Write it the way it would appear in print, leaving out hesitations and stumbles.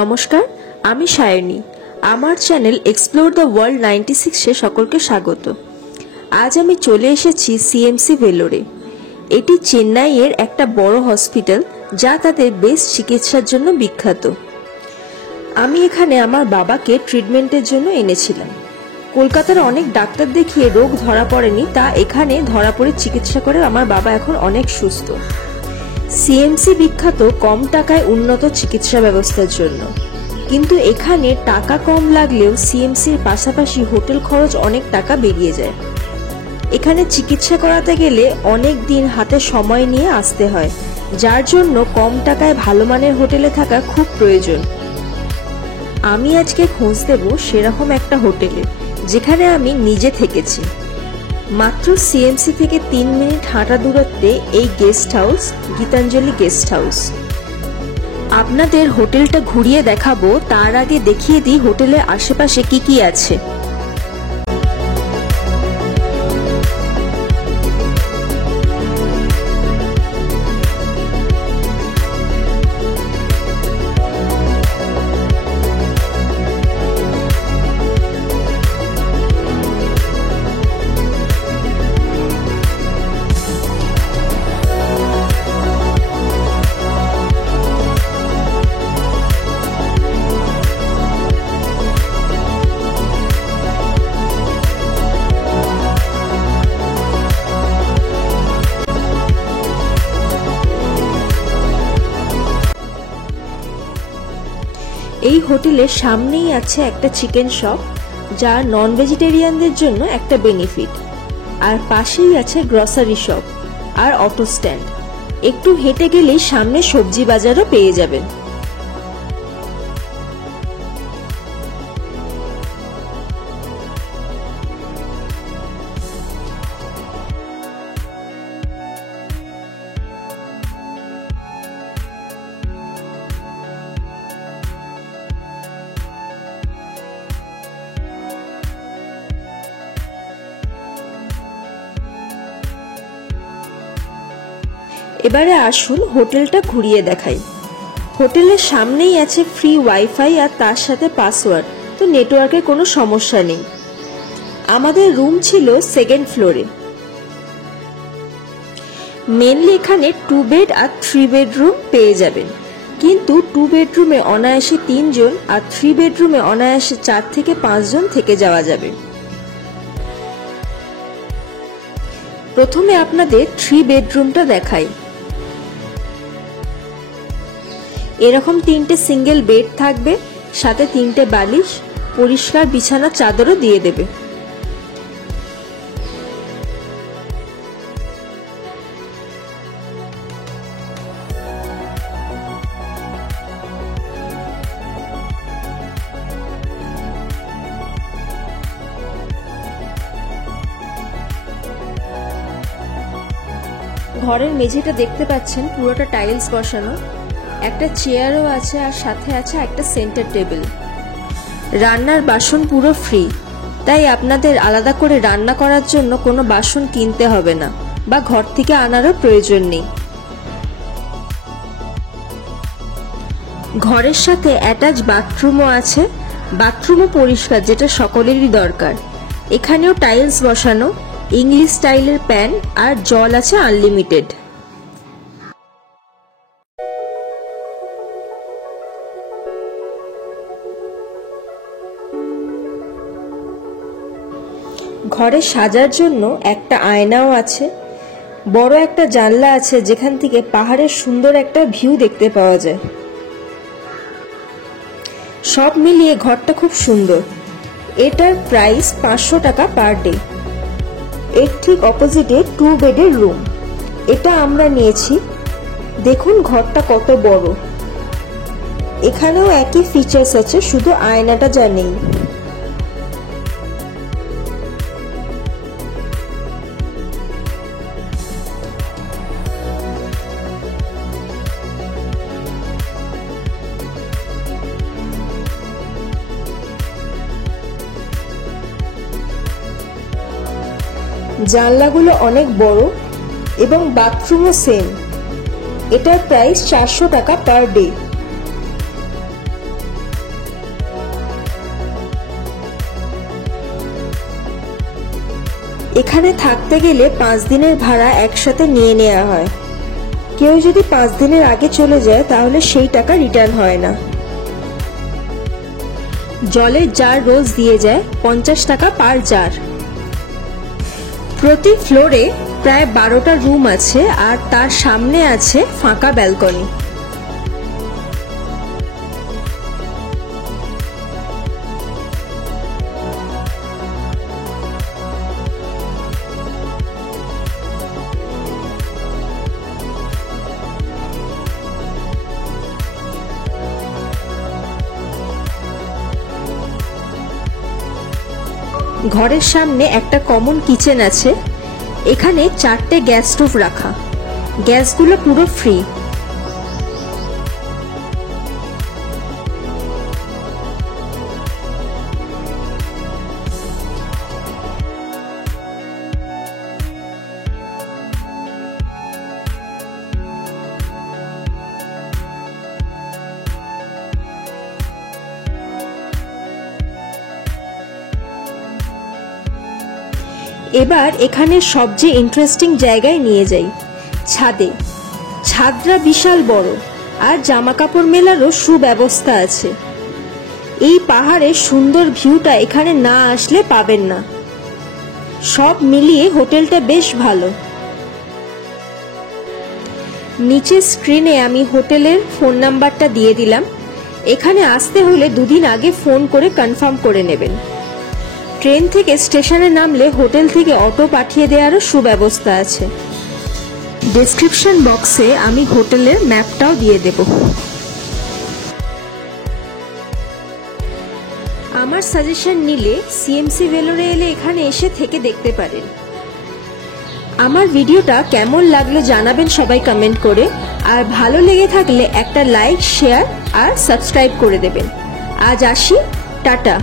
নমস্কার, আমি সায়নী। আমার চ্যানেল এক্সপ্লোর দ্য ওয়ার্ল্ড 96-এ সকলকে স্বাগত। আজ আমি চলে এসেছি সিএমসি ভেলোরে। এটি চেন্নাইয়ের একটা বড় হসপিটাল, যা তাদের বেস্ট চিকিৎসার জন্য বিখ্যাত। আমি এখানে আমার বাবাকে ট্রিটমেন্টের জন্য এনেছিলাম। কলকাতার অনেক ডাক্তার দেখিয়ে রোগ ধরা পড়েনি, তা এখানে ধরা পড়ে চিকিৎসা করে আমার বাবা এখন অনেক সুস্থ। সিএমসি বিখ্যাত কম টাকায় উন্নত চিকিৎসা ব্যবস্থার জন্য, কিন্তু এখানে টাকা কম লাগলেও সিএমসির পাশাপাশি হোটেল খরচ অনেক টাকা বেরিয়ে যায়। এখানে চিকিৎসা করাতে গেলে অনেক দিন হাতে সময় নিয়ে আসতে হয়, যার জন্য কম টাকায় ভালো মানের হোটেলে থাকা খুব প্রয়োজন। আমি আজকে খোঁজ দেব সেরকম একটা হোটেলে, যেখানে আমি নিজে থেকেছি। মাত্র সিএমসি থেকে 3 মিনিট হাঁটা দূরত্বে এই guest house Gitanjali guest house. আপনাদের হোটেলটা ঘুরিয়ে দেখাবো, তার আগে দেখিয়ে দিই হোটেলের আশেপাশে কি কি আছে। এই হোটেলের সামনেই আছে একটা চিকেন শপ, যা নন ভেজিটেরিয়ানদের জন্য একটা বেনিফিট। আর পাশেই আছে গ্রসারি শপ আর অটো স্ট্যান্ড। একটু হেঁটে গেলেই সামনে সবজি বাজারও পেয়ে যাবেন। এবারে আসুন হোটেলটা ঘুরিয়ে দেখাই। হোটেলের সামনেই আছে ফ্রি ওয়াইফাই আর তার সাথে পাসওয়ার্ড, তো নেটওয়ার্কের কোনো সমস্যা নেই। আমাদের রুম ছিল 2nd ফ্লোরে। মেনলি এখানে 2 বেড আর 3 বেডরুম পেয়ে যাবেন, কিন্তু 2 বেডরুমে অনায়াসে 3 জন আর 3 বেডরুমে অনায়াসে 4 থেকে 5 জন থেকে যাওয়া যাবে। প্রথমে আপনাদের 3 বেডরুমটা দেখাই। এরকম 3টে সিঙ্গেল বেড থাকবে, সাথে 3টে বালিশ, পরিষ্কার বিছানা চাদরও দিয়ে দেবে। ঘরের মেঝেটা দেখতে পাচ্ছেন, পুরোটা টাইলস বসানো। একটা চেয়ারও আছে আর সাথে আছে একটা সেন্টার টেবিল। রান্নার বাসন পুরো ফ্রি, তাই আপনাদের আলাদা করে রান্না করার জন্য কোনো বাসন কিনতে হবে না বা ঘর থেকে আনারও প্রয়োজন নেই। ঘরের সাথে অ্যাটাচ বাথরুমও আছে। বাথরুমও পরিষ্কার, যেটা সকলেরই দরকার। এখানেও টাইলস বসানো, ইংলিশ স্টাইলের প্যান আর জল আছে আনলিমিটেড। ঘরে সাজার জন্য একটা আয়নাও আছে। বড় একটা জানলা আছে, যেখান থেকে পাহাড়ের সুন্দর একটা ভিউ দেখতে পাওয়া যায়। সব মিলিয়ে ঘরটা খুব সুন্দর। এটার প্রাইস 500 টাকা পার ডে। এর ঠিক অপোজিটে 2 বেডের রুম, এটা আমরা নিয়েছি। দেখুন ঘরটা কত বড়। এখানেও একই ফিচার্স আছে, শুধু আয়নাটা যা নেই। জানলাগুলো অনেক বড় এবং বাথরুমও সেম। এটার প্রাইস 400 টাকা পার ডে। এখানে থাকতে গেলে 5 দিনের ভাড়া একসাথে নিয়ে নেওয়া হয়। কেউ যদি 5 দিনের আগে চলে যায় তাহলে সেই টাকা রিটার্ন হয় না। জলের জার রোজ দিয়ে যায় 50 টাকা পার জার। প্রতি ফ্লোরে প্রায় 12টা রুম আছে আর তার সামনে আছে ফাঁকা ব্যালকনি। ঘরের সামনে একটা কমন কিচেন আছে। এখানে 4টে গ্যাস স্টোভ রাখা, গ্যাসগুলো পুরো ফ্রি। এবার এখানে সবচেয়ে ইন্টারেস্টিং জায়গায় নিয়ে যাই, ছাদে। ছাদটা বিশাল বড় আর জামা কাপড় মেলারও সুব্যবস্থা আছে। এই পাহাড়ের সুন্দর ভিউটা এখানে না আসলে পাবেন না। সব মিলিয়ে হোটেলটা বেশ ভালো। নিচে স্ক্রিনে আমি হোটেলের ফোন নাম্বারটা দিয়ে দিলাম। এখানে আসতে হলে 2 দিন আগে ফোন করে কনফার্ম করে নেবেন। ট্রেন থেকে স্টেশনে নামলে হোটেল থেকে অটো পাঠিয়ে দেওয়ারও সুব্যবস্থা আছে। ডেসক্রিপশন বক্সে আমি হোটেলের ম্যাপটাও দিয়ে দেব। আমার সাজেশন নিলে সিএমসি ভেলোরে এলে এখানে এসে থেকে দেখতে পারেন। আমার ভিডিওটা কেমন লাগলো জানাবেন সবাই কমেন্ট করে, আর ভালো লেগে থাকলে একটা লাইক, শেয়ার আর সাবস্ক্রাইব করে দেবেন। আজ আসি, টাটা।